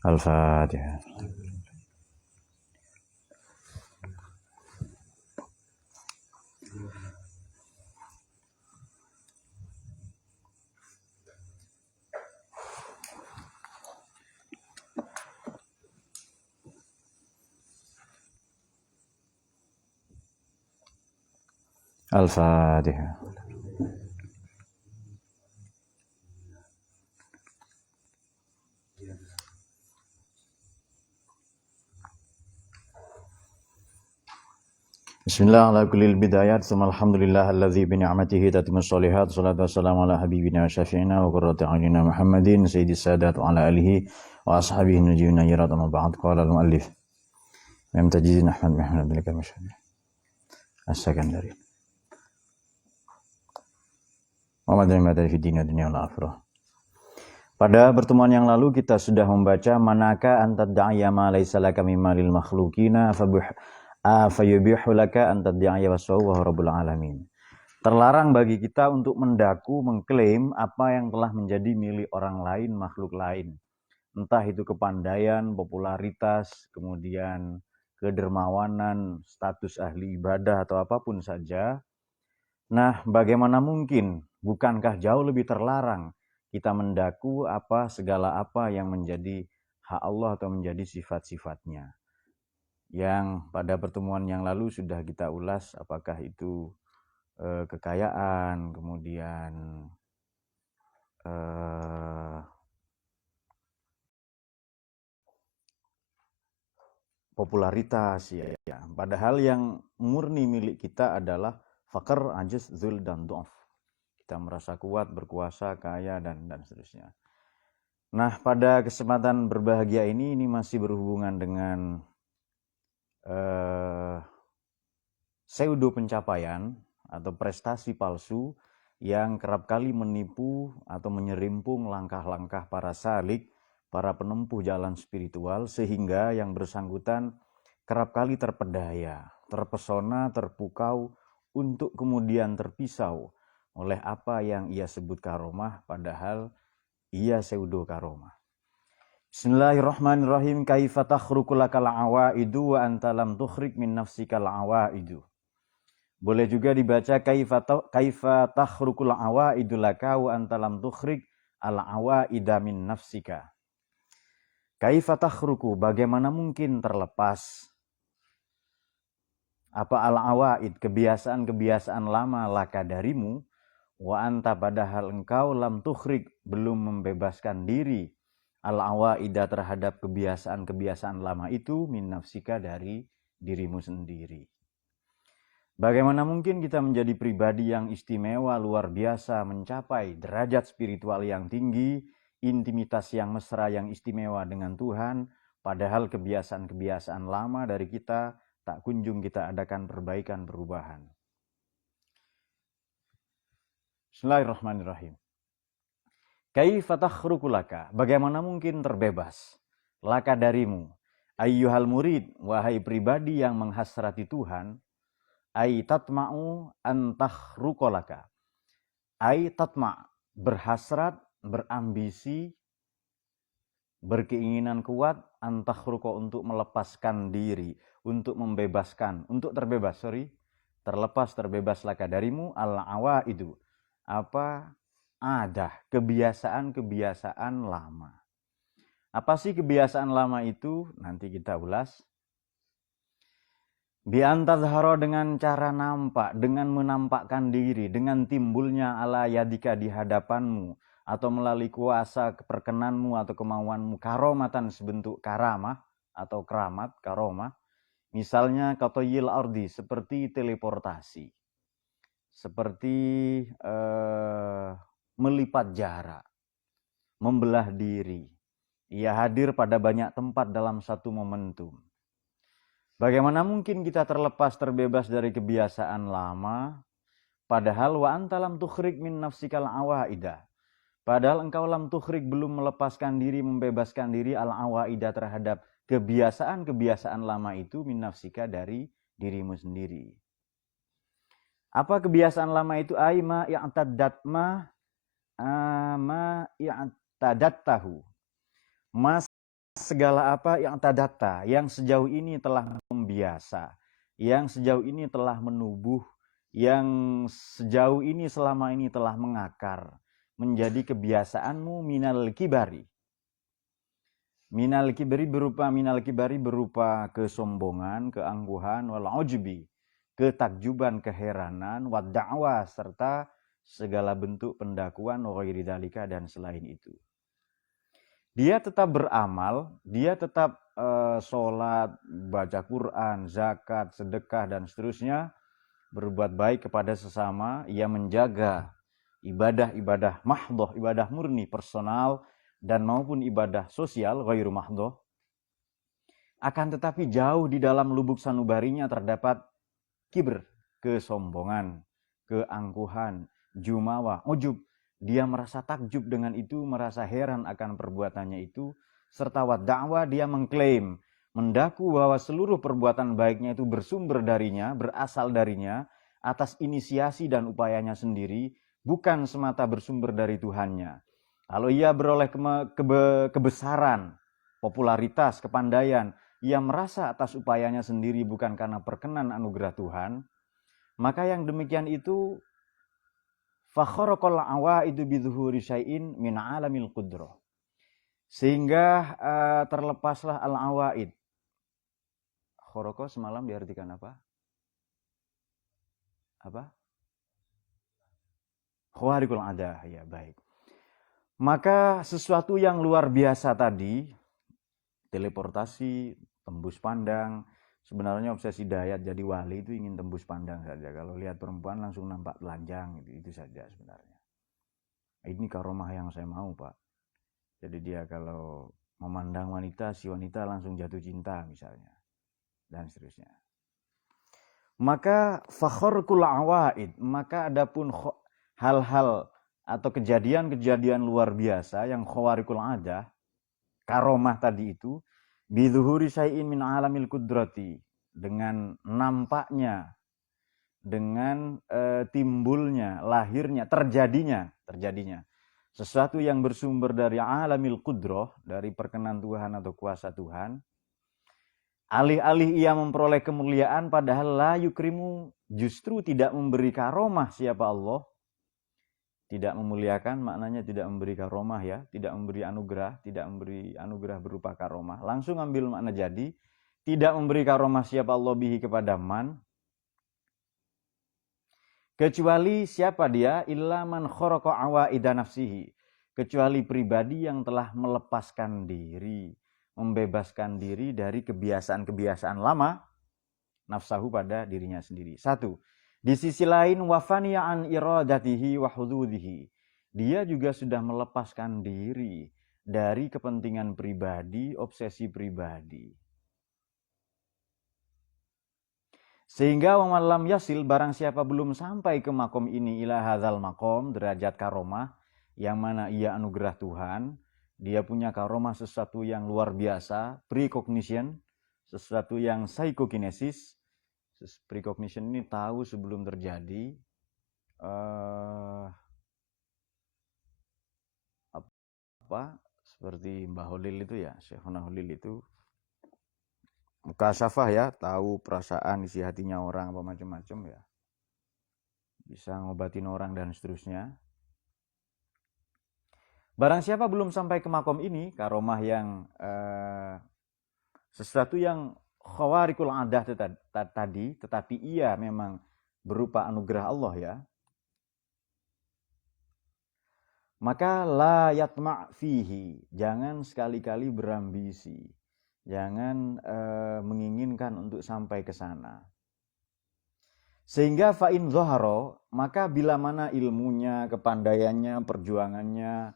Al-Fatihah. Al-Fatihah. Bismillah ala kullil bidayat Suma alhamdulillah alladzi bini'amatihi tatimmus sholihat. Salatu wassalamu ala habibina wa syafi'ina wa qurrati a'yunina Muhammadin sayyidis sadat wa ala alihi wa ashabihi nujibina yirat amma ba'd. Qala al-muallif Memtajizin Ahmad Muhammad bin Kamashad As-Sakandari wa madani fi dunya wal akhirah. Pada pertemuan yang lalu kita sudah membaca manaka antad da'ya ma laisa laka mimma lil makhluqina fayubihu laka antad da'ya waswahu wa rabbul alamin. Terlarang bagi kita untuk mendaku, mengklaim apa yang telah menjadi milik orang lain, makhluk lain. Entah itu kepandaian, popularitas, kemudian kedermawanan, status ahli ibadah atau apapun saja. Nah, bagaimana mungkin? Bukankah jauh lebih terlarang kita mendaku segala apa yang menjadi hak Allah atau menjadi sifat-sifatnya? Yang pada pertemuan yang lalu sudah kita ulas, apakah itu kekayaan, kemudian popularitas, ya. Padahal yang murni milik kita adalah fakir, ajiz, zul, dan du'af. Kita merasa kuat, berkuasa, kaya, dan seterusnya. Nah, pada kesempatan berbahagia ini masih berhubungan dengan pseudo pencapaian atau prestasi palsu yang kerap kali menipu atau menyerimpung langkah-langkah para salik, para penempuh jalan spiritual, sehingga yang bersangkutan kerap kali terpedaya, terpesona, terpukau, untuk kemudian terpisau oleh apa yang ia sebut karomah, padahal ia pseudo karomah. Bismillahirrahmanirrahim. Kaifa takhruqu lakal awaidu wa anta lam tukhriq min nafsikal awaidu. Boleh juga dibaca kaifa takhruqul awaidu laka wa anta lam tukhriq al awaida min nafsika. Kaifa takhruqu, bagaimana mungkin terlepas al awaid, kebiasaan-kebiasaan lama laka darimu, wa anta padahal engkau lam tukhriq, belum membebaskan diri, al-awaida terhadap kebiasaan-kebiasaan lama itu, min nafsika, dari dirimu sendiri. Bagaimana mungkin kita menjadi pribadi yang istimewa, luar biasa, mencapai derajat spiritual yang tinggi, intimitas yang mesra, yang istimewa dengan Tuhan, padahal kebiasaan-kebiasaan lama dari kita tak kunjung kita adakan perbaikan, perubahan. Bismillahirrahmanirrahim. Kaifa takhruqu laka, bagaimana mungkin terbebas laka darimu, ayyuhal murid, wahai pribadi yang menghasrati Tuhan, ay tatma'u an takhruqa laka, ay tatma', berhasrat, berambisi, berkeinginan kuat, an takhruqa, untuk melepaskan diri, untuk membebaskan, untuk terbebas, terlepas, terbebas laka darimu, al-awaidu, ada kebiasaan-kebiasaan lama. Apa sih kebiasaan lama itu? Nanti kita ulas. Bi'antadhara, dengan cara nampak, dengan menampakkan diri, dengan timbulnya ala yadika, di hadapanmu, atau melalui kuasa keperkenanmu atau kemauanmu, karomatan, sebentuk karamah atau keramat, karomah. Misalnya katoyil ardi, seperti teleportasi, seperti melipat jarak, membelah diri. Ia hadir pada banyak tempat dalam satu momentum. Bagaimana mungkin kita terlepas, terbebas dari kebiasaan lama, padahal wa anta lam tukhriq min nafsikal awaida, padahal engkau lam tukhriq, belum melepaskan diri, membebaskan diri, al awaida, terhadap kebiasaan-kebiasaan lama itu, min nafsika, dari dirimu sendiri. Apa kebiasaan lama itu? Aima i'tadattahu, segala apa yang tadatta, yang sejauh ini telah membiasa, yang sejauh ini telah menubuh, yang sejauh ini selama ini telah mengakar, menjadi kebiasaanmu minal kibari. Minal kibari berupa kesombongan, keangkuhan, wal ujbi, ketakjuban, keheranan, wad da'wah, serta segala bentuk pendakuan, ghairi dzalika, dan selain itu. Dia tetap beramal, dia tetap sholat, baca Quran, zakat, sedekah, dan seterusnya, berbuat baik kepada sesama, ia menjaga ibadah-ibadah mahdhah, ibadah murni, personal, dan maupun ibadah sosial, ghairu mahdhah. Akan tetapi jauh di dalam lubuk sanubarinya terdapat kibr, kesombongan, keangkuhan, jumawa, ujub. Dia merasa takjub dengan itu, merasa heran akan perbuatannya itu, serta wad da'wah, dia mengklaim, mendaku bahwa seluruh perbuatan baiknya itu bersumber darinya, berasal darinya, atas inisiasi dan upayanya sendiri, bukan semata bersumber dari Tuhannya. Kalau ia beroleh kebesaran, popularitas, kepandaian, ia merasa atas upayanya sendiri bukan karena perkenan anugerah Tuhan, maka yang demikian itu fakharaqal awaidu bidzuhuri syai'in min alamil qudrah. Sehingga terlepaslah al-awaid. Kharaqa semalam diartikan apa? Apa? Khawariqul adah, ya baik. Maka sesuatu yang luar biasa tadi, teleportasi, tembus pandang, sebenarnya obsesi Dayat jadi wali itu ingin tembus pandang saja. Kalau lihat perempuan langsung nampak telanjang, itu saja sebenarnya. Ini karomah yang saya mau, Pak. Jadi dia kalau memandang wanita, si wanita langsung jatuh cinta misalnya. Dan seterusnya. Maka fakharqul awaid, maka adapun hal-hal atau kejadian-kejadian luar biasa yang khawariqul adah, karomah tadi itu, bidzuhuri syai'in min alamil qudrati, dengan nampaknya, dengan timbulnya, lahirnya, terjadinya sesuatu yang bersumber dari alamil qudrah, dari perkenan Tuhan atau kuasa Tuhan. Alih-alih ia memperoleh kemuliaan, padahal la yukrimu, justru tidak memberi karomah siapa Allah. Tidak memuliakan maknanya tidak memberi karomah ya, tidak memberi anugerah berupa karomah. Langsung ambil makna jadi, tidak memberi karomah siapa Allah bihi kepada man, kecuali siapa dia, illa man kharaqa awaida nafsihi, kecuali pribadi yang telah melepaskan diri, membebaskan diri dari kebiasaan-kebiasaan lama nafsahu pada dirinya sendiri. Satu, di sisi lain wafaniya an iradatihi wa hududihi, dia juga sudah melepaskan diri dari kepentingan pribadi, obsesi pribadi. Sehingga waman yasil, barang siapa belum sampai ke makom ini, ila hadzal makom, derajat karomah, yang mana ia anugerah Tuhan, dia punya karomah sesuatu yang luar biasa, precognition, sesuatu yang psychokinesis. Precognition ini tahu sebelum terjadi, seperti Mbah Holil itu ya, Syekhuna Holil itu, mukasyafah ya, tahu perasaan isi hatinya orang apa macam-macam ya, bisa ngobatin orang dan seterusnya. Barang siapa belum sampai ke makom ini, karomah yang sesuatu yang khawariqul adah tadi, tetapi ia memang berupa anugerah Allah ya, maka la yatma' fihi, jangan sekali-kali berambisi, jangan menginginkan untuk sampai ke sana. Sehingga fa'in zoharo, maka bila mana ilmunya, kepandaiannya, perjuangannya,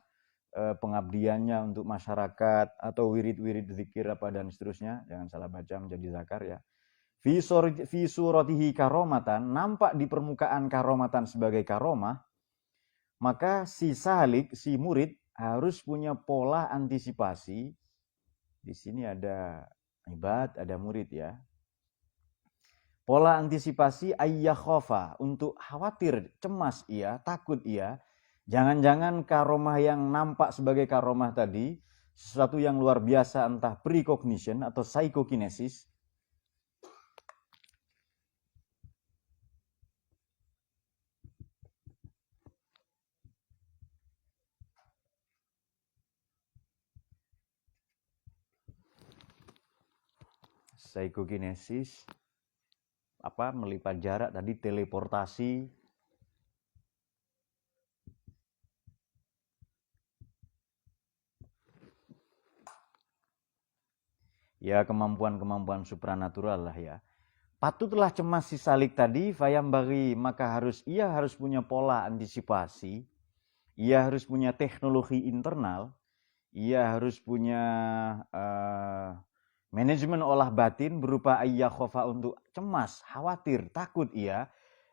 pengabdiannya untuk masyarakat, atau wirid-wirid zikir apa dan seterusnya, jangan salah baca menjadi zakar ya, fi suratihi karomatan, nampak di permukaan karomatan sebagai karomah, maka si salik, si murid harus punya pola antisipasi. Di sini ada ibad, ada murid ya. Pola antisipasi ayyakhofa, untuk khawatir, cemas ia, takut ia, jangan-jangan karomah yang nampak sebagai karomah tadi sesuatu yang luar biasa, entah precognition atau psychokinesis. Psychokinesis, melipat jarak tadi, teleportasi, ya kemampuan-kemampuan supranatural lah ya. Patutlah cemas si Salik tadi, fayambari, maka ia harus punya pola antisipasi, ia harus punya teknologi internal, ia harus punya manajemen olah batin berupa ayyakhofa, untuk cemas, khawatir, takut ia.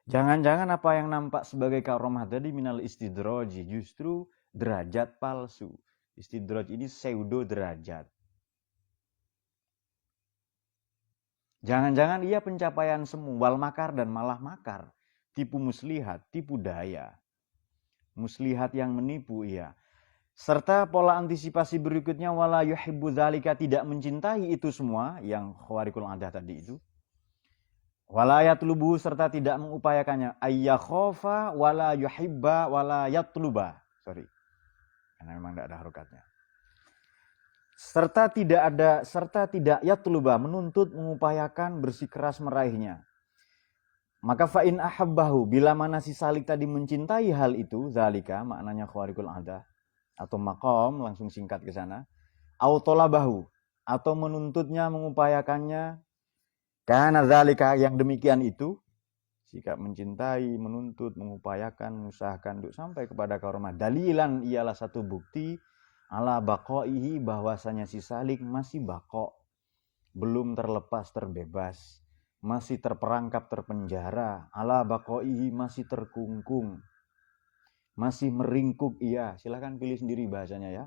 Jangan-jangan apa yang nampak sebagai karomah tadi minal istidroji, justru derajat palsu. Istidroj ini pseudo derajat. Jangan-jangan ia pencapaian semu, wal makar dan malah makar. Tipu muslihat, tipu daya. Muslihat yang menipu ia. Serta pola antisipasi berikutnya, wala yuhibbu dzalika, tidak mencintai itu semua yang khawarikul adah tadi itu. Wala yatlubu, serta tidak mengupayakannya. Ayyakhofa wala yuhibba wala yatluba. Sorry, karena memang tidak ada harokatnya. Serta tidak yatluba, menuntut, mengupayakan, bersikeras meraihnya. Maka fa'in ahabbahu, bila mana si Salik tadi mencintai hal itu, zalika maknanya khawarikul adah atau maqam, langsung singkat ke sana, au tolabahu, atau menuntutnya, mengupayakannya, karena zalika, yang demikian itu, sikap mencintai, menuntut, mengupayakan, mengusahakan untuk sampai kepada karomah, dalilan, ialah satu bukti ala baqaihi, bahwasanya si Salik masih baqo, belum terlepas, terbebas, masih terperangkap, terpenjara, ala baqaihi, masih terkungkung, masih meringkuk ia. Silakan pilih sendiri bahasanya ya.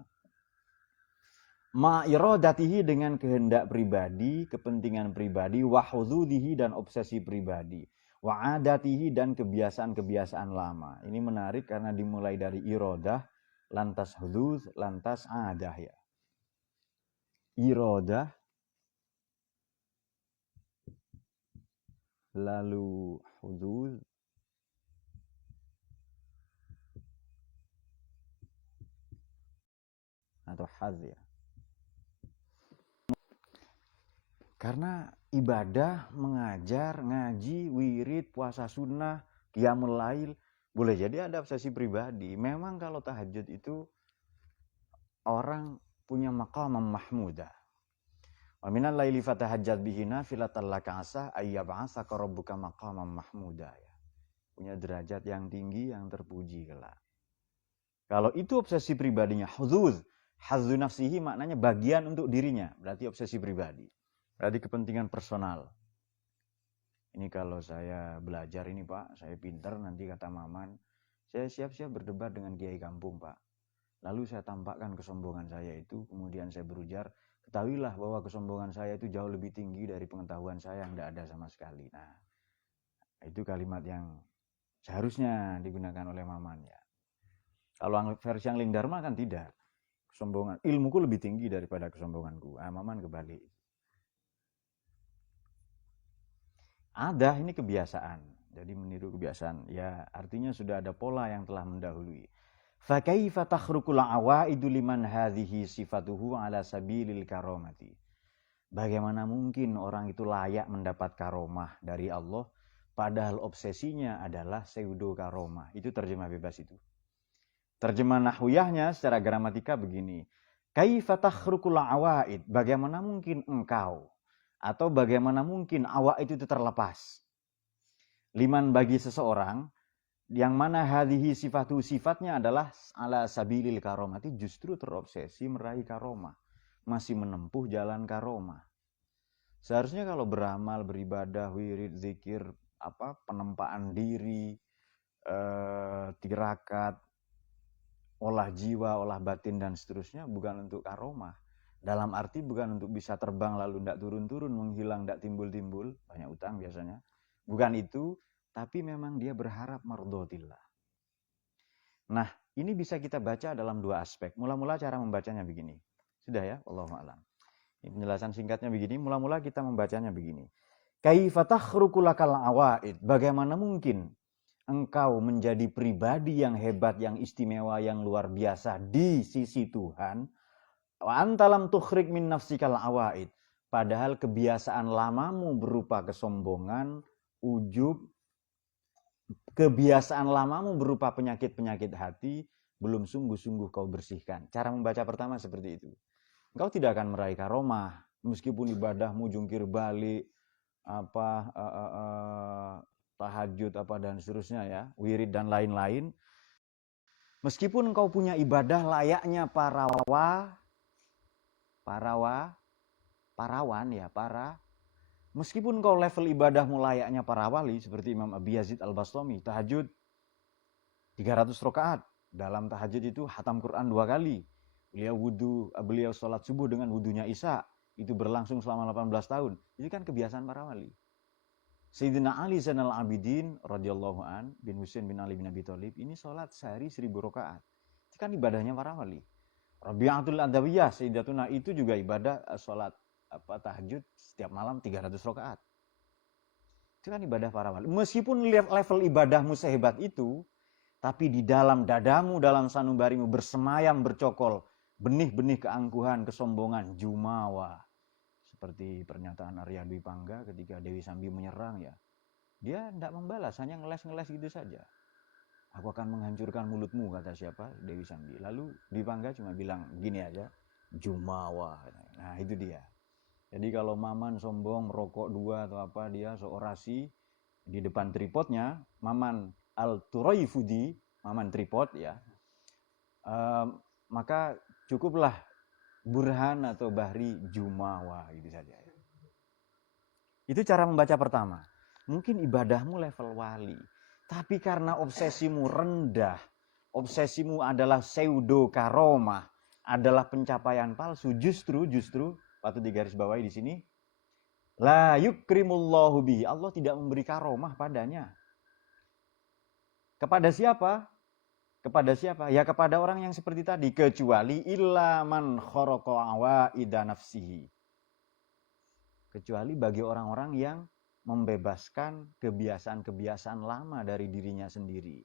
Ma iradatihi, dengan kehendak pribadi, kepentingan pribadi, wa huzudihi, dan obsesi pribadi, wa adatihi, dan kebiasaan-kebiasaan lama. Ini menarik karena dimulai dari iradah, lantas hudud, lantas adah ya. Iradah, lalu hudud, atau hadz ya. Karena ibadah, mengajar, ngaji, wirid, puasa sunnah, qiyamul lail, boleh jadi ada obsesi pribadi. Memang kalau tahajud itu orang punya maqam mahmudah. Wa minal laili fatahajjat bihi nafilatan laka asa ayyab'asaka rabbuka maqaman mahmudah ya. Punya derajat yang tinggi, yang terpuji kelak. Kalau itu obsesi pribadinya, huzuz, hazzu nafsihi, maknanya bagian untuk dirinya, berarti obsesi pribadi. Berarti kepentingan personal. Ini kalau saya belajar ini Pak, saya pinter, nanti kata Maman, saya siap-siap berdebat dengan kiai kampung Pak. Lalu saya tampakkan kesombongan saya itu, kemudian saya berujar, ketahuilah bahwa kesombongan saya itu jauh lebih tinggi dari pengetahuan saya yang tidak ada sama sekali. Nah, itu kalimat yang seharusnya digunakan oleh Maman ya. Kalau versi yang Lingdharma kan tidak. Kesombongan, ilmuku lebih tinggi daripada kesombonganku. Maman kebalik. Ada, ini kebiasaan. Jadi meniru kebiasaan. Ya, artinya sudah ada pola yang telah mendahului. Fakaifa takhrukul awaidu liman hadhihi sifatuhu ala sabilil karomati. Bagaimana mungkin orang itu layak mendapat karomah dari Allah, padahal obsesinya adalah pseudo karomah. Itu terjemah bebas itu. Terjemah nahwiyahnya secara gramatika begini. Kaifa takhrukul awaid, bagaimana mungkin engkau, atau bagaimana mungkin awaid itu terlepas. Liman, bagi seseorang, yang mana hadhihi sifatu, sifatnya adalah ala sabilil karomati, justru terobsesi meraih karomah, masih menempuh jalan karomah. Seharusnya kalau beramal, beribadah, wirid, zikir, penempaan diri, tirakat, olah jiwa, olah batin dan seterusnya, bukan untuk karomah. Dalam arti bukan untuk bisa terbang lalu tidak turun-turun, menghilang tidak timbul-timbul, banyak utang biasanya. Bukan itu, tapi memang dia berharap mardotillah. Nah, ini bisa kita baca dalam dua aspek. Mula-mula cara membacanya begini. Sudah ya, Wallahu a'lam. Ini penjelasan singkatnya begini, mula-mula kita membacanya begini. Kaifa takhruqu lakal awaid? Bagaimana mungkin engkau menjadi pribadi yang hebat, yang istimewa, yang luar biasa di sisi Tuhan? Wa antalam tukhrik min nafsikal awaid. Padahal kebiasaan lamamu berupa kesombongan, ujub, kebiasaan lamamu berupa penyakit-penyakit hati, belum sungguh-sungguh kau bersihkan. Cara membaca pertama seperti itu. Engkau tidak akan meraih karomah, meskipun ibadahmu jungkir balik, tahajud dan seterusnya ya, wirid dan lain-lain. Meskipun engkau punya ibadah layaknya meskipun engkau level ibadahmu layaknya para wali seperti Imam Abi Yazid Al-Bastami, tahajud 300 rakaat. Dalam tahajud itu khatam Quran 2 kali. Beliau sholat subuh dengan wudunya Isya. Itu berlangsung selama 18 tahun. Ini kan kebiasaan para wali. Sayyidina Ali Zainal Abidin radhiyallahu an bin Husain bin Ali bin Abi Thalib ini sholat sehari 1000 rakaat. Itu kan ibadahnya para wali. Rabi'atul Adawiyah Sayyidatuna itu juga ibadah sholat tahajud setiap malam 300 rakaat. Itu kan ibadah para wali. Meskipun level ibadahmu sehebat itu, tapi di dalam dadamu, dalam sanubarimu bersemayam, bercokol benih-benih keangkuhan, kesombongan, jumawa. Seperti pernyataan Arya Dwi Pangga ketika Dewi Sambi menyerang ya. Dia tidak membalas, hanya ngeles-ngeles gitu saja. Aku akan menghancurkan mulutmu, kata siapa? Dewi Sambi. Lalu Dwi Pangga cuma bilang gini aja, jumawa. Nah itu dia. Jadi kalau Maman sombong, merokok 2 atau apa, dia seorasi di depan tripodnya, Maman Al-Turaifudi, Maman tripod ya, maka cukuplah Burhan atau Bahri Jumawa gitu saja ya. Itu cara membaca pertama. Mungkin ibadahmu level wali, tapi karena obsesimu rendah, obsesimu adalah pseudo karomah, adalah pencapaian palsu, justru patut digarisbawahi di sini, la yukrimullahu bihi, Allah tidak memberi karomah padanya. Kepada siapa? Kepada siapa? Ya kepada orang yang seperti tadi, kecuali illa man kharaqa awaida nafsihi. Kecuali bagi orang-orang yang membebaskan kebiasaan-kebiasaan lama dari dirinya sendiri.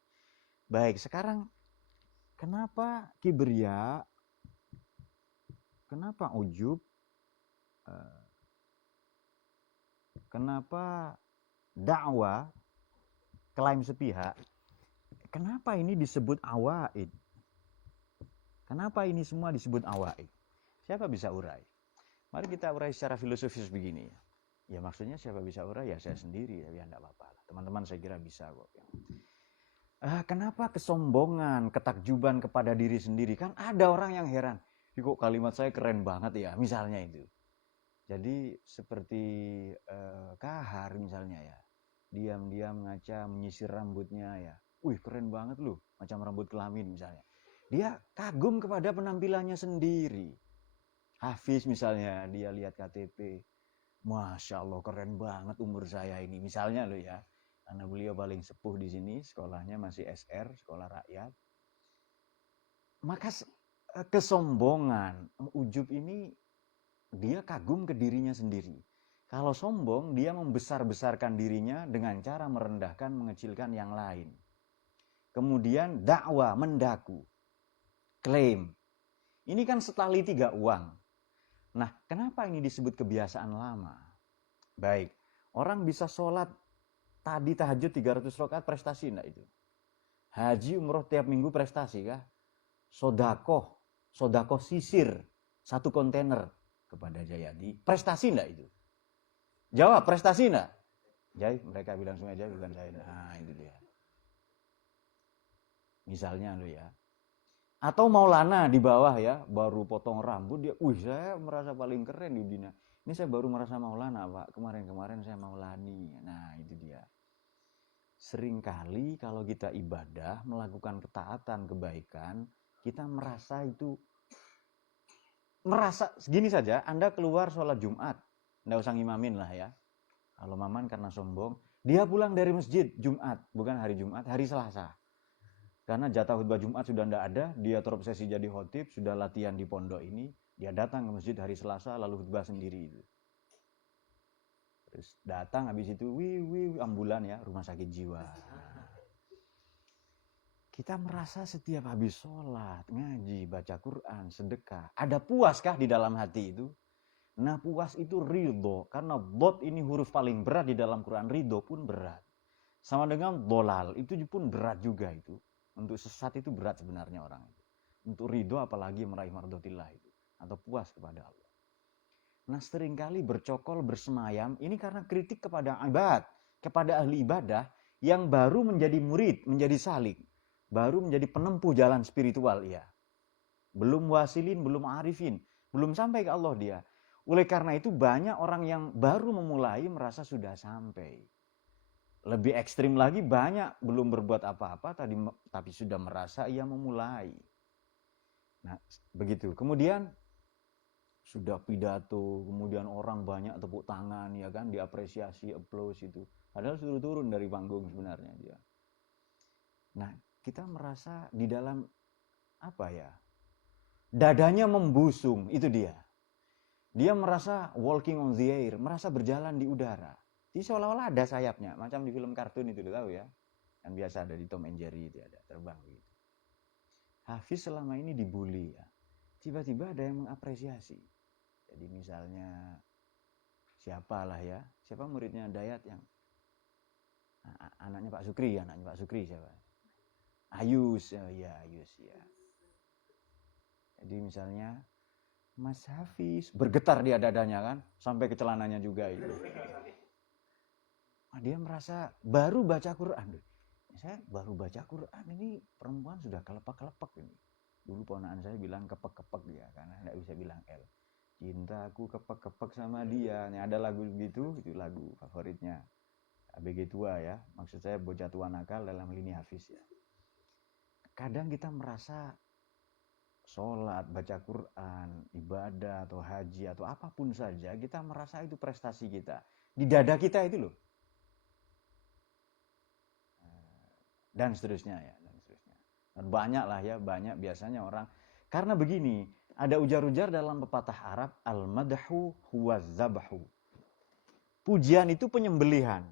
Baik, sekarang kenapa kibria? Kenapa ujub? Kenapa dakwah? Klaim sepihak? Kenapa ini disebut awaid? Kenapa ini semua disebut awaid? Siapa bisa urai? Mari kita urai secara filosofis begini. Ya maksudnya siapa bisa urai? Ya saya sendiri, ya enggak apa-apa. Teman-teman saya kira bisa kok. Kenapa kesombongan, ketakjuban kepada diri sendiri? Kan ada orang yang heran. Kok kalimat saya keren banget ya, misalnya itu. Jadi seperti Kahar misalnya ya. Diam-diam ngaca menyisir rambutnya ya. Wih keren banget lu, macam rambut kelamin misalnya. Dia kagum kepada penampilannya sendiri. Hafiz misalnya, dia lihat KTP. Masya Allah keren banget umur saya ini. Misalnya lo ya, karena beliau paling sepuh di sini, sekolahnya masih SR, sekolah rakyat. Maka kesombongan, ujub ini dia kagum ke dirinya sendiri. Kalau sombong, dia membesar-besarkan dirinya dengan cara merendahkan, mengecilkan yang lain. Kemudian dakwah, mendaku, klaim. Ini kan setali 3 uang. Nah, kenapa ini disebut kebiasaan lama? Baik, orang bisa sholat tadi tahajud 300 rakaat prestasi enggak itu? Haji umroh tiap minggu prestasi kah? Sodakoh sisir 1 kontainer kepada Jayadi, prestasi enggak itu? Jawab, prestasi enggak? Jai, mereka bilang semua Jai, bukan saya. Nah, itu dia. Misalnya lo ya. Atau Maulana di bawah ya, baru potong rambut dia, saya merasa paling keren di dunia. Ini saya baru merasa Maulana, Pak. Kemarin-kemarin saya Maulani. Nah, itu dia. Seringkali kalau kita ibadah, melakukan ketaatan, kebaikan, kita merasa segini saja, Anda keluar sholat Jumat, nggak usah ngimamin lah ya. Kalau Maman karena sombong, dia pulang dari masjid Jumat, bukan hari Jumat, hari Selasa. Karena jatah khutbah Jumat sudah tidak ada, dia terobsesi jadi khotib, sudah latihan di pondok ini, dia datang ke masjid hari Selasa lalu khutbah sendiri itu. Terus datang habis itu, ambulan ya, rumah sakit jiwa. Kita merasa setiap habis sholat, ngaji, baca Quran, sedekah, ada puaskah di dalam hati itu? Nah, puas itu ridho, karena dot ini huruf paling berat di dalam Quran, ridho pun berat. Sama dengan dolal, itu pun berat juga itu. Untuk sesat itu berat sebenarnya orang itu. Untuk ridho apalagi meraih mardotillah itu. Atau puas kepada Allah. Nah, seringkali bercokol, bersemayam, ini karena kritik kepada ibad, kepada ahli ibadah, yang baru menjadi murid, menjadi salik. Baru menjadi penempuh jalan spiritual, ya. Belum wasilin, belum arifin, belum sampai ke Allah dia. Oleh karena itu banyak orang yang baru memulai merasa sudah sampai. Lebih ekstrim lagi banyak belum berbuat apa-apa tapi sudah merasa ia memulai. Nah, begitu. Kemudian sudah pidato, kemudian orang banyak tepuk tangan ya kan, diapresiasi, applause itu. Padahal suruh turun dari panggung sebenarnya dia. Nah, kita merasa di dalam apa ya? Dadanya membusung, itu dia. Dia merasa walking on the air, merasa berjalan di udara. Jadi seolah-olah ada sayapnya, macam di film kartun itu, tahu ya? Kan biasa ada di Tom and Jerry itu ada terbang gitu. Hafiz selama ini dibully ya. Tiba-tiba ada yang mengapresiasi. Jadi misalnya siapalah ya, siapa muridnya Dayat yang anaknya Pak Sukri siapa? Ayus, ya Ayus ya. Jadi misalnya Mas Hafiz, bergetar dia dadanya kan, sampai ke celananya juga itu. Dia merasa baru baca Quran. Saya baru baca Quran, ini perempuan sudah kelepek-kelepek ini. Dulu ponakan saya bilang kepek-kepek dia, karena tidak bisa bilang L. Cintaku kepek-kepek sama dia. Ini ada lagu begitu, itu lagu favoritnya. ABG tua ya, maksud saya bocah tua nakal dalam lini Hafiz ya. Kadang kita merasa sholat, baca Quran, ibadah atau haji atau apapun saja, kita merasa itu prestasi kita. Di dada kita itu loh. Dan seterusnya ya, dan seterusnya. Dan banyak lah ya, banyak biasanya orang. Karena begini, ada ujar-ujar dalam pepatah Arab, al-madhu huwa zabahu. Pujian itu penyembelihan.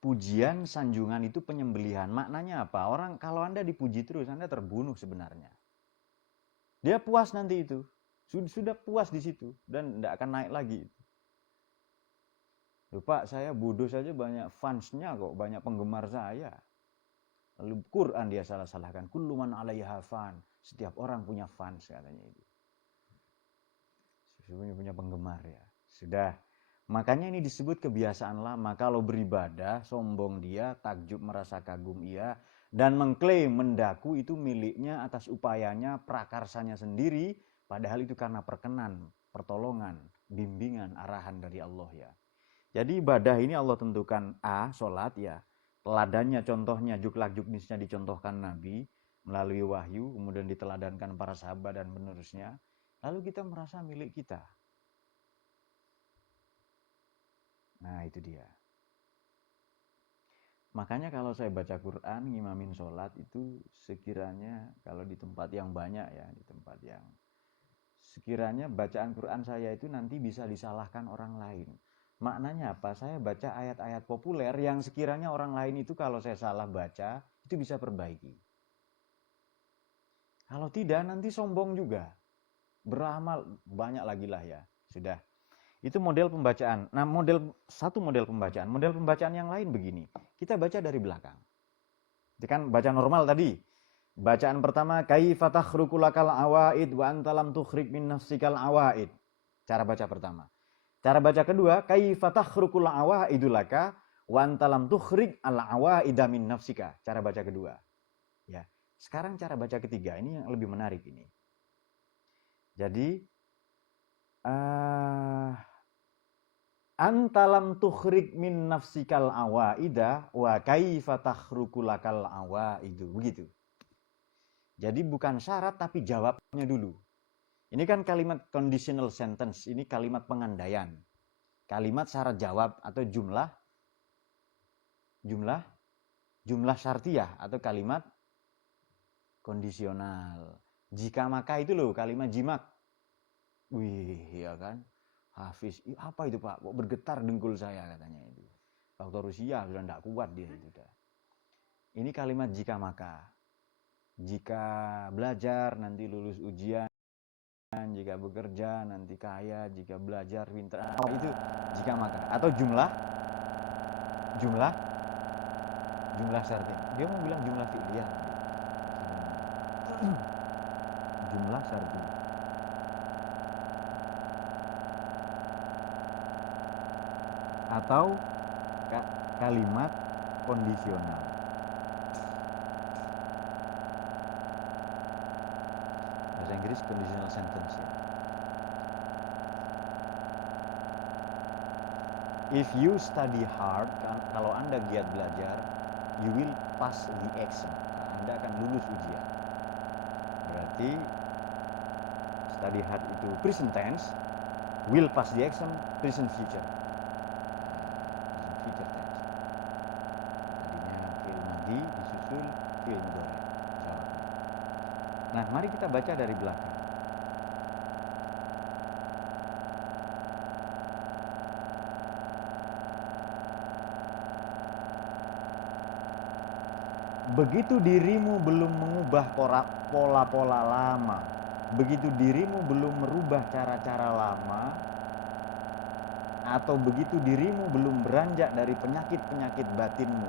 Pujian, sanjungan itu penyembelihan. Maknanya apa? Orang kalau Anda dipuji terus, Anda terbunuh sebenarnya. Dia puas nanti itu. Sudah puas di situ dan tidak akan naik lagi. Loh, Pak, saya bodoh saja banyak fansnya kok, banyak penggemar saya. Lalu Quran dia salah-salahkan. Kullu man 'alaiha fan. Setiap orang punya fans katanya itu. Punya penggemar ya. Sudah. Makanya ini disebut kebiasaan lama. Kalau beribadah, sombong dia, takjub merasa kagum ia, dan mengklaim mendaku itu miliknya atas upayanya, prakarsanya sendiri, padahal itu karena perkenan, pertolongan, bimbingan, arahan dari Allah ya. Jadi ibadah ini Allah tentukan sholat ya. Teladannya, contohnya, juklak juknisnya dicontohkan Nabi melalui wahyu, kemudian diteladankan para sahabat dan penerusnya. Lalu kita merasa milik kita. Nah itu dia. Makanya kalau saya baca Quran, ngimamin sholat itu sekiranya kalau di tempat yang banyak ya, di tempat yang sekiranya bacaan Quran saya itu nanti bisa disalahkan orang lain. Maknanya apa? Saya baca ayat-ayat populer yang sekiranya orang lain itu kalau saya salah baca, itu bisa perbaiki. Kalau tidak nanti sombong juga. Beramal banyak lagi lah ya. Sudah. Itu model pembacaan. Nah, satu model pembacaan. Model pembacaan yang lain begini. Kita baca dari belakang. Itu kan baca normal tadi. Bacaan pertama, kaifa takhruqu lakal awaid wa anta lam tukhriq min nafsikal awaid. Cara baca pertama. Cara baca kedua, kaifa takhruqu awaidu laka wa anta lam tukhriq al awaida min nafsika. Cara baca kedua. Ya. Sekarang cara baca ketiga, ini yang lebih menarik ini. Jadi antalam tukhrik min nafsikal awaida wa kaifa takhruqu lakal awaidu, begitu. Jadi bukan syarat tapi jawabnya dulu. Ini kan kalimat conditional sentence, ini kalimat pengandaian. Kalimat syarat jawab atau jumlah syartiyah atau kalimat kondisional. Jika maka itu loh kalimat jimak. Wih, ya kan? Hafiz, apa itu Pak? Kok bergetar dengkul saya katanya itu. Faktor usia sudah tidak kuat dia itu dah. Ini kalimat jika maka. Jika belajar nanti lulus ujian, jika bekerja nanti kaya, jika belajar pintar. Itu jika maka atau jumlah syarti. Dia mau bilang jumlah fi'liyah. Jumlah syarti. Atau kalimat kondisional. Bahasa Inggris conditional sentence ya. If you study hard, kalau Anda giat belajar, you will pass the exam. Anda akan lulus ujian. Berarti study hard itu present tense, will pass the exam, present future. Present future tense. Tadinya fi'il madhi disusul fi'il mudhari. Jawabnya. Nah, mari kita baca dari belakang. Begitu dirimu belum mengubah pola-pola lama, begitu dirimu belum merubah cara-cara lama, atau begitu dirimu belum beranjak dari penyakit-penyakit batinmu,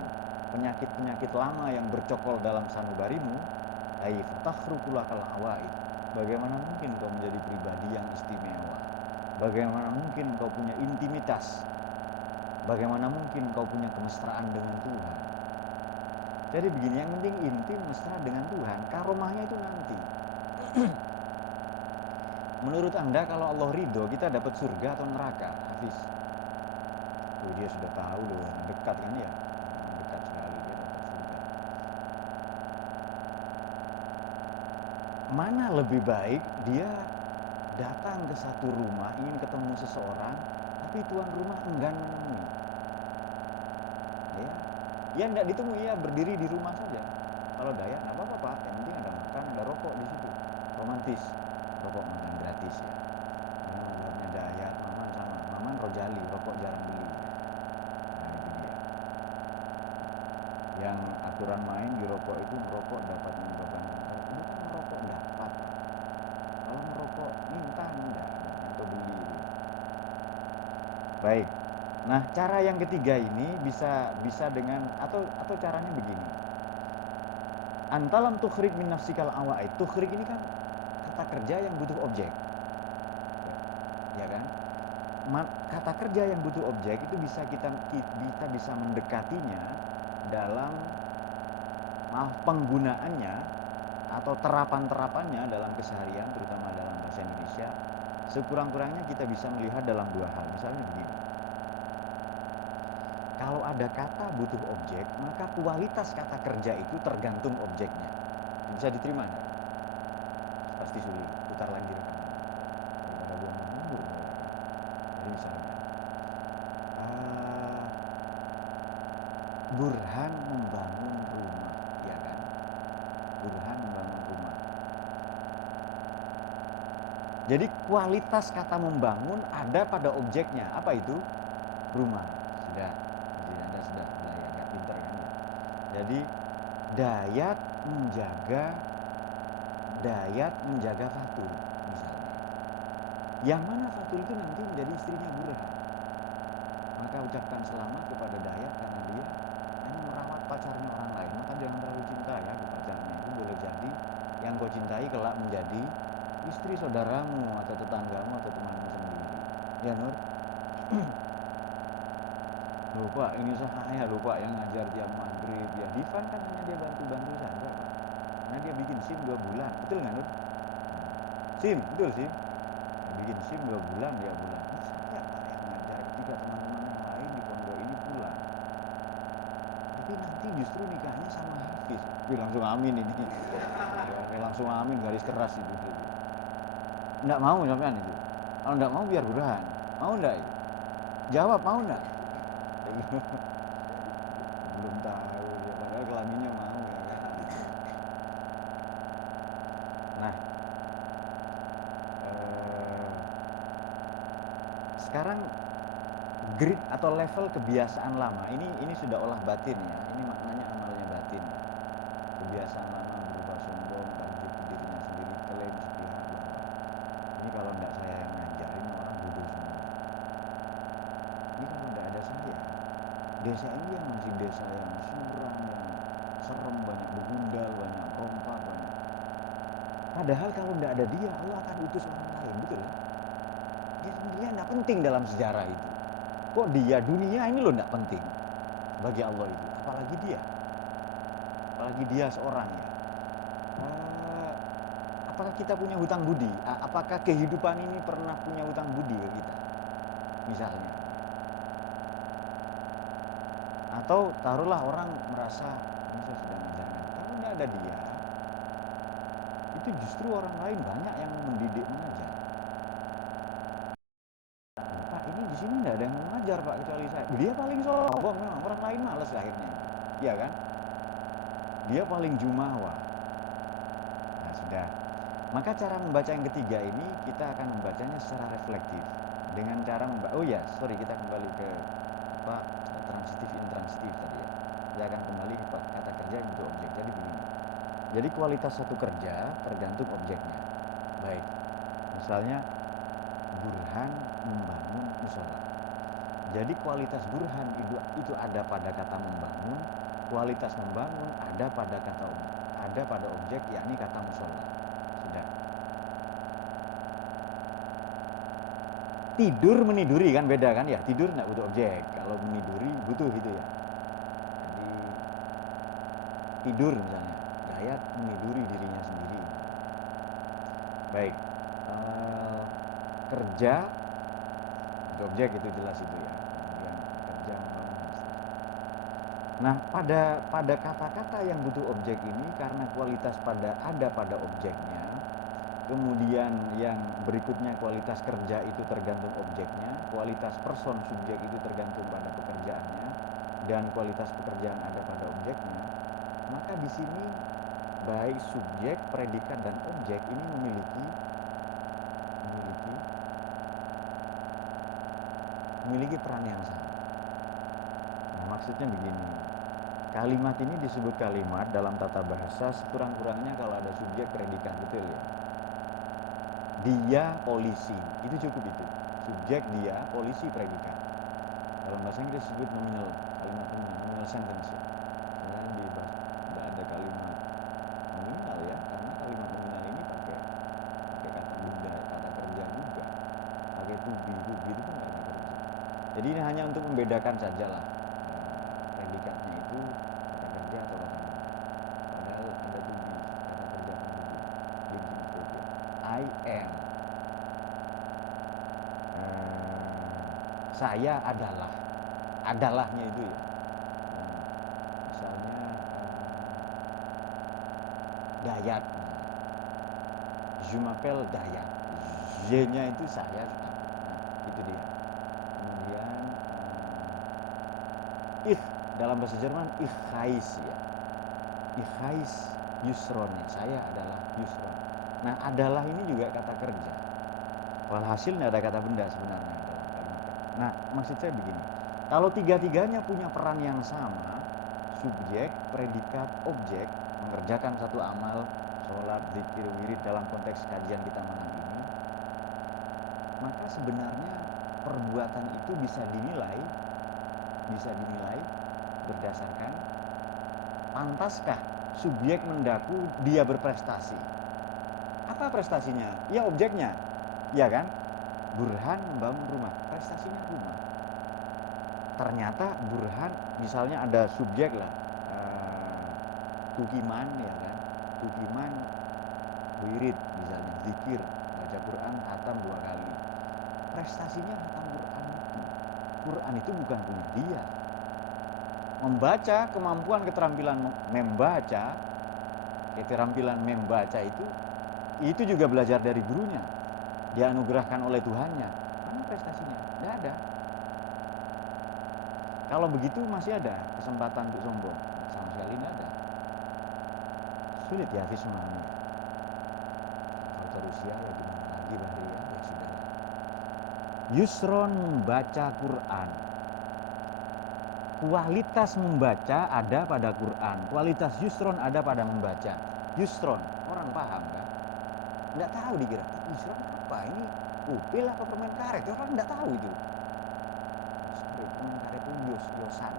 penyakit-penyakit lama yang bercokol dalam sanubarimu, takhruqulakal awaid. Bagaimana mungkin kau menjadi pribadi yang istimewa? Bagaimana mungkin kau punya intimitas? Bagaimana mungkin kau punya kemesraan dengan Tuhan? Jadi begini, yang penting intim mesra dengan Tuhan, karomahnya itu nanti. Menurut Anda kalau Allah ridho, kita dapat surga atau neraka? Hafiz. Dia sudah tahu loh, dekat kan ya? Dekat sekali dia dapat surga. Mana lebih baik dia datang ke satu rumah, ingin ketemu seseorang, tapi tuan rumah enggan menemui. Ya enggak ditemui, ya berdiri di rumah saja. Kalau Dayak enggak apa-apa Pak, yang penting ada makan, ada rokok di situ. Romantis, rokok makan gratis ya. Karena mazhabnya Dayak, Maman Rojali, rokok jarang beli. Nah itu dia. Yang aturan main di rokok itu merokok dapat menyebabkan kanker. Ini kan merokok dapat. Kalau merokok minta enggak atau beli. Baik. Nah, cara yang ketiga ini bisa dengan atau caranya begini. Antalam tukhrij min nafsikal awaid. Tukhrij ini kan kata kerja yang butuh objek. Ya kan? Kata kerja yang butuh objek itu kita bisa mendekatinya dalam penggunaannya atau terapan-terapannya dalam keseharian, terutama dalam bahasa Indonesia. Sekurang-kurangnya kita bisa melihat dalam dua hal. Misalnya begini. Kalau ada kata butuh objek, maka kualitas kata kerja itu tergantung objeknya. Bisa diterima enggak? Pasti sulit. Putar lagi rekaman. Daripada buang umur. Jadi misalnya, Burhan membangun rumah, ya kan? Burhan membangun rumah. Jadi kualitas kata membangun ada pada objeknya. Apa itu? Rumah. Sudah. Jadi Anda sudah agak pintar kan ya. Jadi Dayat menjaga Fatul misalnya. Yang mana Fatul itu nanti menjadi istrinya Burhan. Maka ucapkan selamat kepada Dayat karena dia hanya merawat pacarnya orang lain. Maka jangan terlalu cinta ya ke pacarnya. Itu boleh jadi yang kau cintai kelak menjadi istri saudaramu atau tetanggamu atau temanmu sendiri. Ya Nur. Lupa ini saya lupa yang ngajar tiap maghrib ya. Divan kan hanya dia bantu-bantu saja Pak. Karena dia bikin SIM 2 bulan, betul nggak Nur? SIM, betul SIM. Dia bikin SIM 2 bulan dia pulang. Saya Pak yang ngajar ketika teman-teman yang lain di pondok ini pulang. Tapi nanti justru nikahnya sama Hafiz. Langsung amin ini. Ya, langsung amin garis keras itu. Enggak mau sampean itu. Kalau enggak mau biar Burhan. Mau enggak itu? Jawab, mau enggak? Belum tahu dia, padahal kelaminnya mau ya kan. Nah, sekarang grid atau level kebiasaan lama ini sudah olah batin ya. Ini maknanya amalnya batin ya. Kebiasaan lama berupa sombong, takjub dirinya sendiri, klaim sepihak bahwa ini kalau enggak saya yang ngajarin orang bodoh semua. Ini kalau enggak ada saya, desa ini yang masih desa yang suram, yang serem, banyak begundal, banyak perompak, banyak. Padahal kalau enggak ada dia, Allah akan utus orang lain, betul ya? Dia enggak penting dalam sejarah itu. Kok dia, dunia ini loh enggak penting bagi Allah itu, apalagi dia seorang ya. Apakah kita punya hutang budi? Apakah kehidupan ini pernah punya hutang budi ke kita? Misalnya. Atau taruhlah orang merasa ini saya sudah ngajar-ngajar. Kalau enggak ada dia, itu justru orang lain banyak yang mendidik mengajar. Pak, ini di sini enggak ada yang mengajar Pak kecuali saya. Dia paling sombong memang, orang lain malas akhirnya. Iya kan? Dia paling jumawa. Nah, sudah. Maka cara membaca yang ketiga ini kita akan membacanya secara reflektif dengan cara kita kembali ke transitif intransitif tadi ya. Kita akan kembali ke kata kerja untuk objek. Jadi begini. Jadi kualitas satu kerja tergantung objeknya. Baik. Misalnya Burhan membangun musola. Jadi kualitas Burhan itu ada pada kata membangun, kualitas membangun ada pada objek yakni kata musola. Sudah. Tidur meniduri kan beda kan ya. Tidur enggak butuh objek. Kalau meniduri butuh gitu ya. Jadi tidur misalnya, Dayat meniduri dirinya sendiri. Baik. Kerja butuh objek itu jelas itu ya. Kemudian kerja membangun. Nah, pada kata-kata yang butuh objek ini karena kualitas ada pada objeknya. Kemudian yang berikutnya kualitas kerja itu tergantung objeknya, kualitas person subjek itu tergantung pada pekerjaannya, dan kualitas pekerjaan ada pada objeknya. Maka di sini baik subjek, predikat dan objek ini memiliki peran yang sama. Nah, maksudnya begini. Kalimat ini disebut kalimat dalam tata bahasa sekurang-kurangnya kalau ada subjek, predikat, betul ya. Dia polisi, itu cukup itu. Subjek dia, polisi, predikat. Dalam bahasa Inggris disebut nominal, kalimat nominal sentence ya. Sebenarnya tidak ada kalimat nominal ya, karena kalimat nominal ini pakai kata bunda, kata kerja juga, pakai to be itu pun kata kerja. Jadi ini hanya untuk membedakan saja lah predikatnya itu kata kerja atau kata bunda. Padahal ada to be, kata kerja penghubung, linking verb. I am. Saya adalah. Adalahnya itu ya. Misalnya Dayat. Je m'appelle Dayat. Je-nya itu saya. Nah, itu dia. Kemudian dalam bahasa Jerman ich heiß ya. Ich heiß Yusron. Saya adalah Yusron. Nah, adalah ini juga kata kerja. Walhasil ada kata benda sebenarnya dalam kalimat. Nah, maksud saya begini. Kalau tiga-tiganya punya peran yang sama, subjek, predikat, objek, mengerjakan satu amal, sholat, zikir, wirid dalam konteks kajian kita malam ini, maka sebenarnya perbuatan itu bisa dinilai berdasarkan pantaskah subjek mendaku dia berprestasi. Apa prestasinya? Ya objeknya, ya kan? Burhan membangun rumah, prestasinya rumah. Ternyata Burhan, misalnya ada subjek lah, Tukiman ya kan, Tukiman wirid misalnya, zikir, baca Quran, khatam 2 kali. Prestasinya khatam Quran itu. Quran itu bukan punya dia. Membaca, kemampuan keterampilan membaca itu juga belajar dari gurunya. dianugerahkan oleh Tuhannya, mana prestasinya? Tidak ada. Kalau begitu masih ada kesempatan untuk sombong? Sama sekali tidak ada. Sulit ya Hafiz memahami. Faktor usia ya gimana lagi Bahri ya sudah. Yusron membaca Quran. Kualitas membaca ada pada Quran. Kualitas yusron ada pada membaca. Yusron, orang paham kan? Nggak tahu dikira. Yusron apa ini? Upil apa permen karet? Orang nggak tahu itu. Sorry, permen karet itu yosan.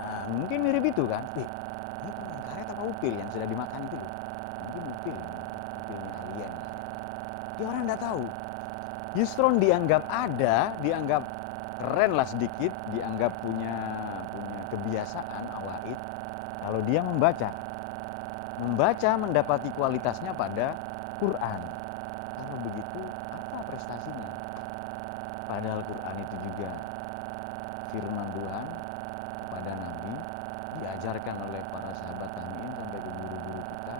Nah, mungkin mirip itu kan? Ini permen karet apa upil yang sudah dimakan itu? Mungkin upilnya alien. Ya orang nggak tahu. Yusron dianggap ada, dianggap keren lah sedikit, dianggap punya kebiasaan awaid kalau dia membaca mendapati kualitasnya pada Quran. Kalau begitu apa prestasinya? Padahal Quran itu juga firman Tuhan kepada Nabi, diajarkan oleh para sahabat tabi'in sampai ke guru-guru kita.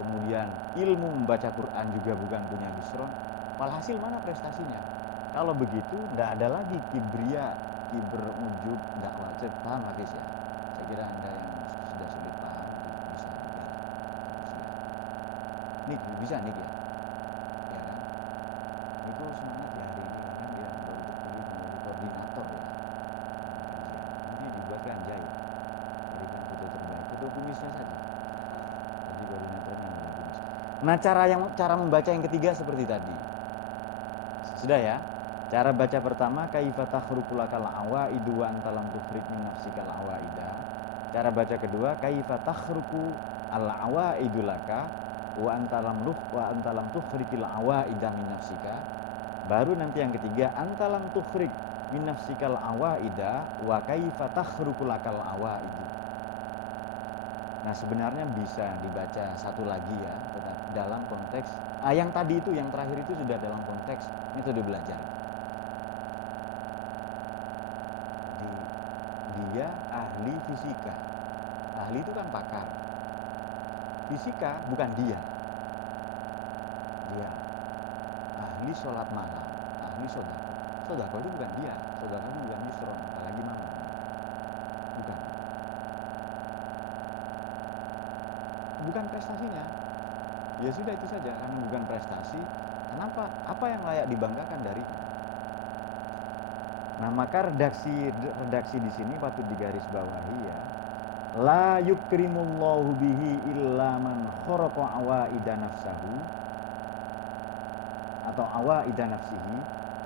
Kemudian ilmu membaca Quran juga bukan punya Yusron. Walhasil mana prestasinya? Kalau begitu tidak ada lagi kibria, kiber, ujub, dakwah. Paham Hafiz ya? Saya kira Anda yang sudah sulit paham bisa nih bisa nih ya. Ya kan? Itu semangat ya hari ini karena dia baru terpilih menjadi koordinator ya. Nanti dibuatkan jaya. Berikan foto terbaik, foto kumisnya saja. Jadi koordinatornya adalah kumis. Nah, cara membaca yang ketiga seperti tadi. Sudah ya? Cara baca pertama kaifa takhruqu lakal awaidu wa anta lam tukhrij min nafsikal awaida. Cara baca kedua kaifa takhruqu al awaidu laka wa anta lam tukhrijil awaida min nafsika. Baru nanti yang ketiga anta lam tukhrij min nafsikal awaida wa kaifa takhruqu lakal awaidu. Nah, sebenarnya bisa dibaca satu lagi ya, tetap dalam konteks yang tadi itu, yang terakhir itu sudah dalam konteks metode belajar. Dia ahli fisika. Ahli itu kan pakar. Fisika bukan dia. Dia ahli sholat malam, ahli sodako. Sodako itu bukan dia. Sodako itu bukan yusron, apalagi mama. Bukan. Bukan prestasinya. Ya sudah itu saja, karena bukan prestasi. Kenapa? Apa yang layak dibanggakan darinya? Nah, maka redaksi di sini patut digarisbawahi ya. La yukrimullahu bihi illa man kharaqa awaida nafsahu atau awaida nafsihi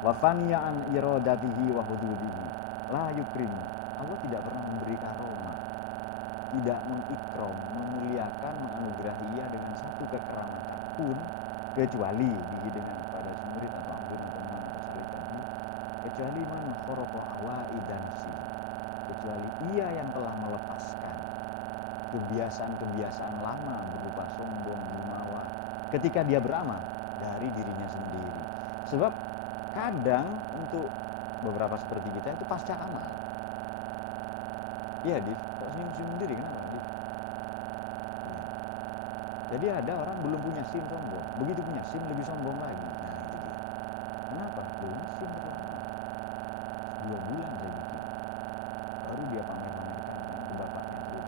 wa faniya an iradatihi wa hududihi. La yukrim. Allah tidak pernah memberi karomah, tidak mengikram, memuliakan, menganugerahi ia dengan satu kekeramatan pun kecuali bihi dengan pada murid atau ambun atau man atau sekali tadi, kecuali man kharaqa awaida nafsihi, kecuali ia yang telah melepaskan kebiasaan-kebiasaan lama berupa sombong, jumawa ketika dia beramal dari dirinya sendiri. Sebab kadang untuk beberapa seperti kita itu pasca amal. Iya, Div, kok senyum-senyum sendiri kenapa, Div? Ya. Jadi ada orang belum punya SIM sombong, begitu punya SIM lebih sombong lagi. Nah, itu dia. Kenapa? Ini SIM terlama. 2 bulan saya bikin. Baru dia pamer-pamerkan ke bapaknya itu.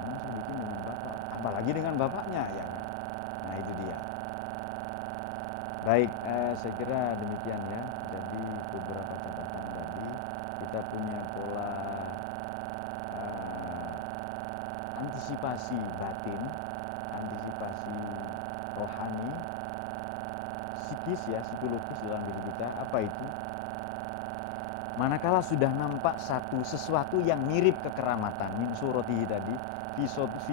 Memang saya bikin dengan bapak, apalagi dengan bapaknya ya. Nah, itu dia. Baik, saya kira demikian ya. Jadi beberapa catatan tadi kita punya pola antisipasi batin, antisipasi rohani, psikis ya, psikologis dalam diri kita. Apa itu? Manakala sudah nampak sesuatu yang mirip kekeramatan, min suratihi tadi, fi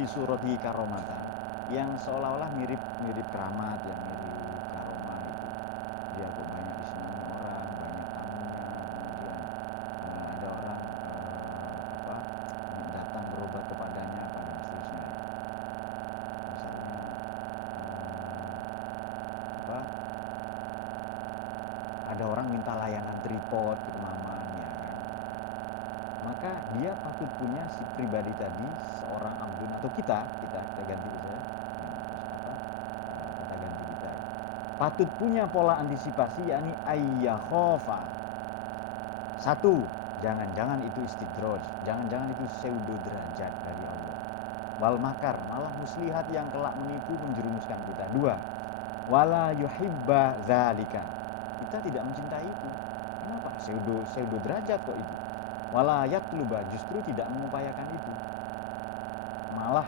suratihi karomatan, yang seolah-olah mirip keramat, yang mirip karomah itu. Dia kok banyak disenangi orang, banyak tamunya, kemudian ada orang datang berobat kepadanya, apa dan seterusnya. Misalnya ada orang minta layanan tripod ke mama ya kan. Maka dia patut punya si pribadi tadi, seorang ambun atau kita ganti saja. Kata ganti kita. patut punya pola antisipasi, yakni ayyakhofa. Satu, jangan-jangan itu istidraj, jangan-jangan itu pseudo derajat dari Allah. Wal makar, malah muslihat yang kelak menipu menjerumuskan kita. Dua, wala yuhibba dzalika, kita tidak mencintai itu. Kenapa? Pseudo derajat kok itu. Wala yatluba, justru tidak mengupayakan itu, malah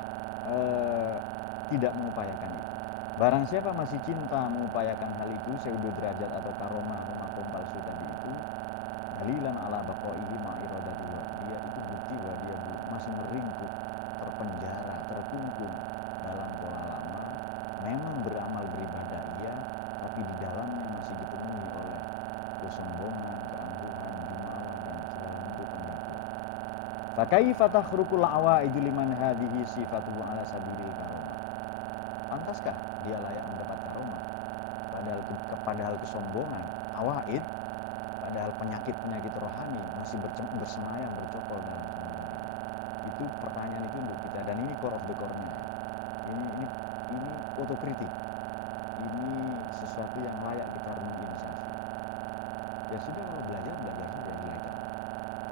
tidak mengupayakan itu. Barang siapa masih cinta mengupayakan hal itu, pseudo derajat atau karomah, makom palsu tadi itu, dalilan ala baqaihi ma'iradati, dia itu bukti bahwa dia masih meringkuk, terpenjara, terkungkung dalam pola lama. Memang beramal beribadah iya, tapi di dalamnya masih dipenuhi oleh kesombongan, keangkuhan, jumawa, dan segala bentuk pendakwaan. Fakaifa takhruqul awaidu liman hadhihi sifatuhu ala sabilil karomah. Pantaskah dia layak mendapat karomah? Padahal kesombongan, awaid, padahal penyakit rohani masih bersemayam, bercokol dalam kehidupan kita. Itu pertanyaan itu untuk kita, dan ini core of the core-nya. Ini otokritik. Ini sesuatu yang layak kita renungi inisiasi. Ya sudah, kalau belajar saja ilegal.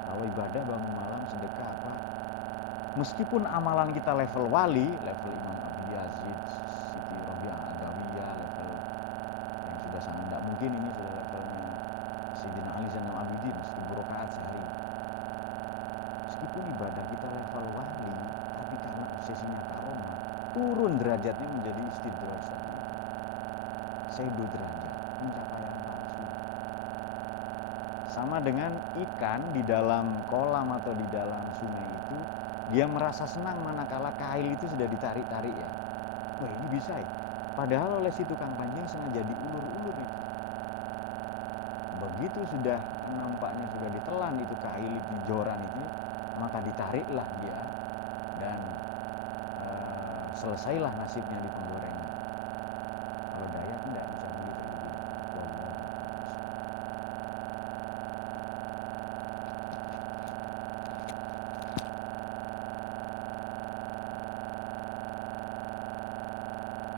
Kalau ibadah, bangun malam, sedekah apa, meskipun amalan kita level wali, level Imam Abi Yazid, Siti Robiah Adawiyah, level yang sudah sangat tidak mungkin, ini sudah levelnya Sayyidina Ali Zainal Abidin, 1000 rakaat sehari. Meskipun ibadah kita level wali, tapi karena obsesinya karomah, turun derajatnya menjadi istidraj tadi, pseudo derajat, pencapaian palsu. Sama dengan ikan di dalam kolam atau di dalam sungai itu, dia merasa senang manakala kail itu sudah ditarik-tarik ya. Wah, ini bisa ya. Padahal oleh si tukang pancing sengaja diulur-ulur itu. Begitu sudah nampaknya sudah ditelan itu kail di joran itu, maka ditariklah dia, dan selesailah nasibnya di penggorengan.